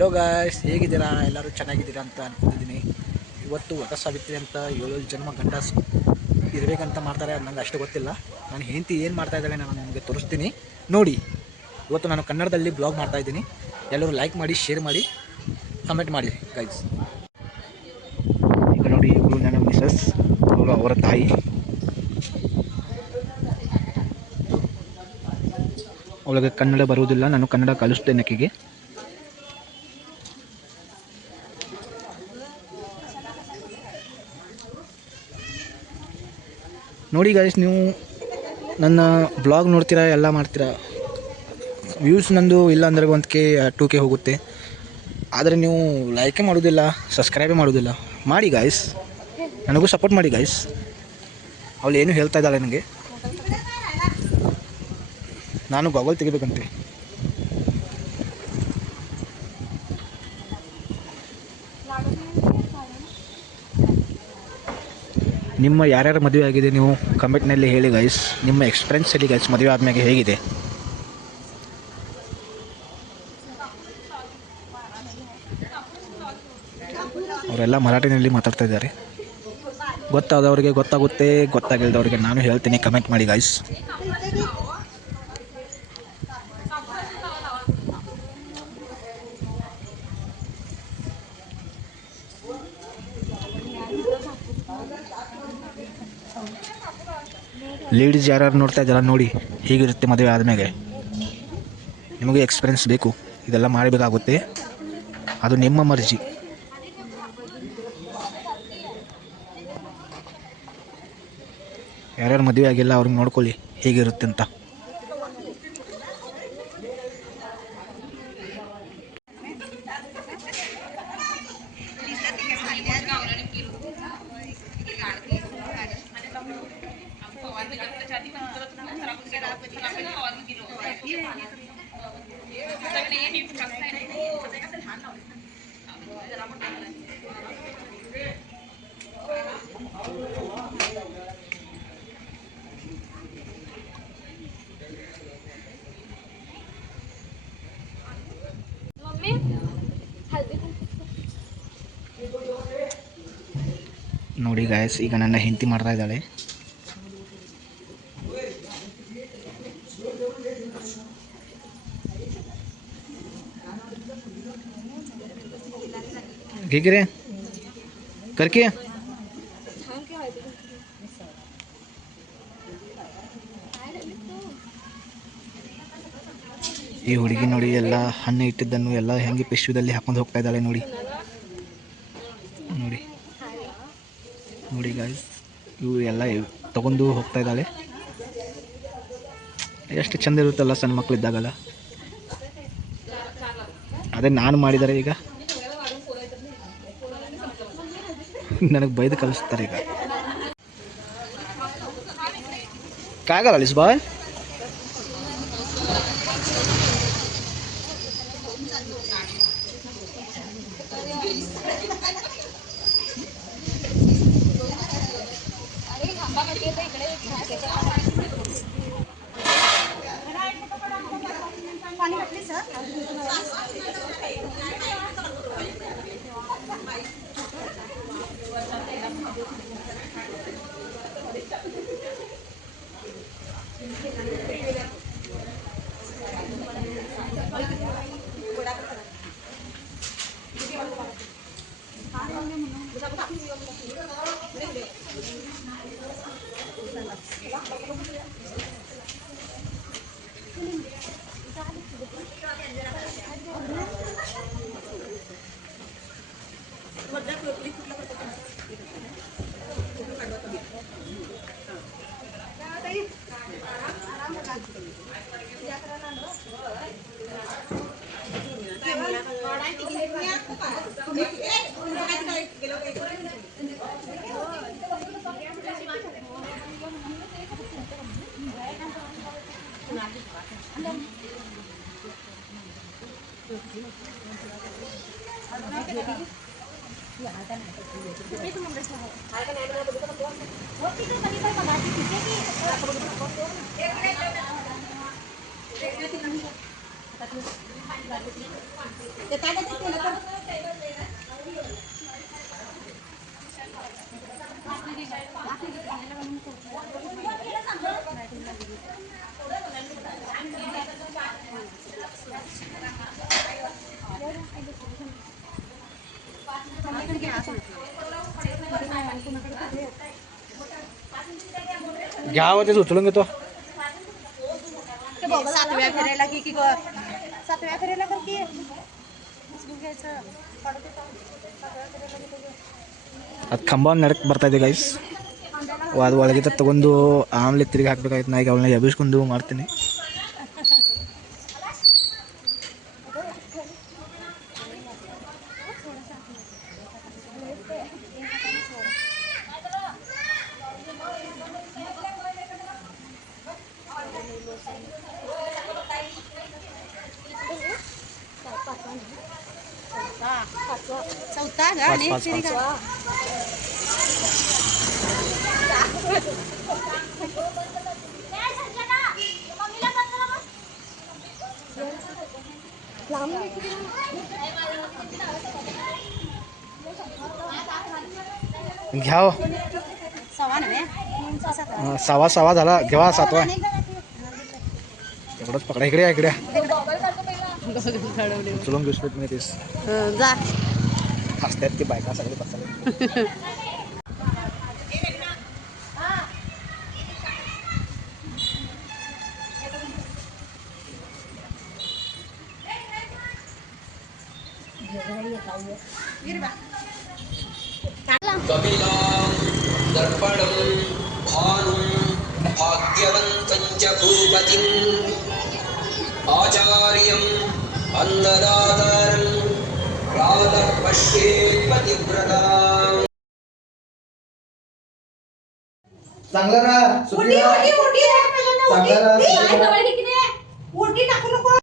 Hello guys, ಹೇಗಿದ್ದೀರಾ? ಎಲ್ಲರೂ ಚೆನ್ನಾಗಿದ್ದೀರಾ ಅಂತ ಅನ್ಕೊಂಡಿದ್ದೀನಿ. ಇವತ್ತು ವಟ ಸಾವಿತ್ರಿ ಅಂತ 7 ಜನ್ಮ ಗಂಡ ಇರಬೇಕಂತ ಮಾಡ್ತಾರೆ. ಅದು ನಂಗೆ ಅಷ್ಟು ಗೊತ್ತಿಲ್ಲ. ನಾನು ಹೆಂಡತಿ ಏನು ಮಾಡ್ತಾ ಇದ್ದಾಳೆ ನಾನು ನಿಮಗೆ ತೋರಿಸ್ತೀನಿ ನೋಡಿ. ಇವತ್ತು ನಾನು ಕನ್ನಡದಲ್ಲಿ ಬ್ಲಾಗ್ ಮಾಡ್ತಾ ಇದ್ದೀನಿ. ಎಲ್ಲರೂ ಲೈಕ್ ಮಾಡಿ, ಶೇರ್ ಮಾಡಿ, ಕಮೆಂಟ್ ಮಾಡಿ ಗೈಸ್. ಈಗ ನೋಡಿ, ಇವಳು ನನ್ನ ಮಿಸಸ್, ಅವಳು ಅವರ ತಾಯಿ. ಅವಳಿಗೆ ಕನ್ನಡ ಬರುವುದಿಲ್ಲ, ನಾನು ಕನ್ನಡ ಕಲಿಸ್ತೇನೆ ಆಕೆಗೆ. ನೋಡಿ ಗೈಸ್, ನೀವು ನನ್ನ ಬ್ಲಾಗ್ ನೋಡ್ತೀರಾ, ಎಲ್ಲ ಮಾಡ್ತೀರಾ. ವ್ಯೂಸ್ ನಂದು ಇಲ್ಲ ಅಂದರೆ 1K 2K ಹೋಗುತ್ತೆ. ಆದರೆ ನೀವು ಲೈಕೇ ಮಾಡೋದಿಲ್ಲ, ಸಬ್ಸ್ಕ್ರೈಬೇ ಮಾಡೋದಿಲ್ಲ. ಮಾಡಿ ಗಾಯ್ಸ್, ನನಗೂ ಸಪೋರ್ಟ್ ಮಾಡಿ ಗಾಯ್ಸ್. ಅವಳು ಏನು ಹೇಳ್ತಾ ಇದ್ದಾಳೆ ನನಗೆ, ನಾನು ಗಾಗಲ್ ತೆಗಿಬೇಕಂತೆ. ನಿಮ್ಮ ಯಾರ್ಯಾರು ಮದುವೆ ಆಗಿದೆ ನೀವು ಕಮೆಂಟ್ನಲ್ಲಿ ಹೇಳಿ ಗೈಸ್. ನಿಮ್ಮ ಎಕ್ಸ್ಪೀರಿಯನ್ಸ್ ಹೇಳಿ ಗೈಸ್, ಮದುವೆ ಆದಮೇಲೆ ಹೇಗಿದೆ. ಅವರೆಲ್ಲ ಮರಾಠಿನಲ್ಲಿ ಮಾತಾಡ್ತಾ ಇದ್ದಾರೆ. ಗೊತ್ತಾದವ್ರಿಗೆ ಗೊತ್ತಾಗುತ್ತೆ, ಗೊತ್ತಾಗಿಲ್ದವ್ರಿಗೆ ನಾನು ಹೇಳ್ತೀನಿ. ಕಮೆಂಟ್ ಮಾಡಿ ಗೈಸ್. ಲೇಡೀಸ್ ಯಾರ್ಯಾರು ನೋಡ್ತಾ ಇದ್ದಾರ ನೋಡಿ, ಹೀಗಿರುತ್ತೆ ಮದುವೆ ಆದಮೇಲೆ. ನಿಮಗೆ ಎಕ್ಸ್ಪೀರಿಯನ್ಸ್ ಬೇಕು, ಇದೆಲ್ಲ ಮಾಡಬೇಕಾಗುತ್ತೆ. ಅದು ನಿಮ್ಮ ಮರ್ಜಿ. ಯಾರ್ಯಾರು ಮದುವೆ ಆಗಿಲ್ಲ ಅವ್ರಿಗೆ ನೋಡ್ಕೊಳ್ಳಿ ಹೇಗಿರುತ್ತೆ ಅಂತ. ನೋಡಿ ಗಾಯಸ್, ಈಗ ನನ್ನ ಹೆಂಡತಿ ಮಾಡ್ತಾ ಇದ್ದಾಳೆ. ಹೇಗೆ ಕರ್ಕೆ ಈ ಹುಡುಗಿ ನೋಡಿ, ಎಲ್ಲ ಹಣ್ಣು ಇಟ್ಟಿದ್ದನ್ನು ಎಲ್ಲ ಹೆಂಗೆ ಪಿಶ್ವದಲ್ಲಿ ಹಾಕೊಂಡು ಹೋಗ್ತಾ ಇದ್ದಾಳೆ ನೋಡಿ. ನೋಡಿ ನೋಡಿ ಗಾಯ್ಸ್, ಇವು ಎಲ್ಲ ತಗೊಂಡು ಹೋಗ್ತಾ ಇದ್ದಾಳೆ. ಎಷ್ಟು ಚಂದ ಇರುತ್ತಲ್ಲ ಸಣ್ಣ ಮಕ್ಕಳು ಇದ್ದಾಗಲ್ಲ. ಅದೇ ನಾನು ಮಾಡಿದರೆ ಈಗ ನನಗೆ ಬೈದು ಕಲಿಸ್ತಾರೆ ಈಗ. ಕಾಗಲ್ಲ ಅಲಿಸ್ ಬಾಯ್. घ्यावं तेच उचलून घेतो. सातव्या फेऱ्याला की सातव्या फेऱ्याला कर की ಅದು ಕಂಬೌಂಡ್ ನಡಕ್ಕೆ ಬರ್ತಾಯಿದೆ ಗೈಸ್. ಅದು ಒಳಗಿಂದ ತಗೊಂಡು ಆಮೇಲೆ ತಿರುಗಿ ಹಾಕ್ಬೇಕಾಯ್ತು. ನಾ ಈಗ ಅವಳನ್ನ ಎಬ್ಬಿಸ್ಕೊಂಡು ಮಾಡ್ತೀನಿ. चौथा गाणी घ्याव. सवा सवा झाला. घेवा सातवा. एवढंच पकडा. इकडे इकडे उचलून घेऊ मी तेच जा हसतात की बायका सगळे बसायला. कपिलां दर्पणं भानुं भाग्यवन्तं च भूपतिम् आचार्यम् अन्नदातारं प्रातः पश्येत् पतिव्रताम्. चांगला राहा.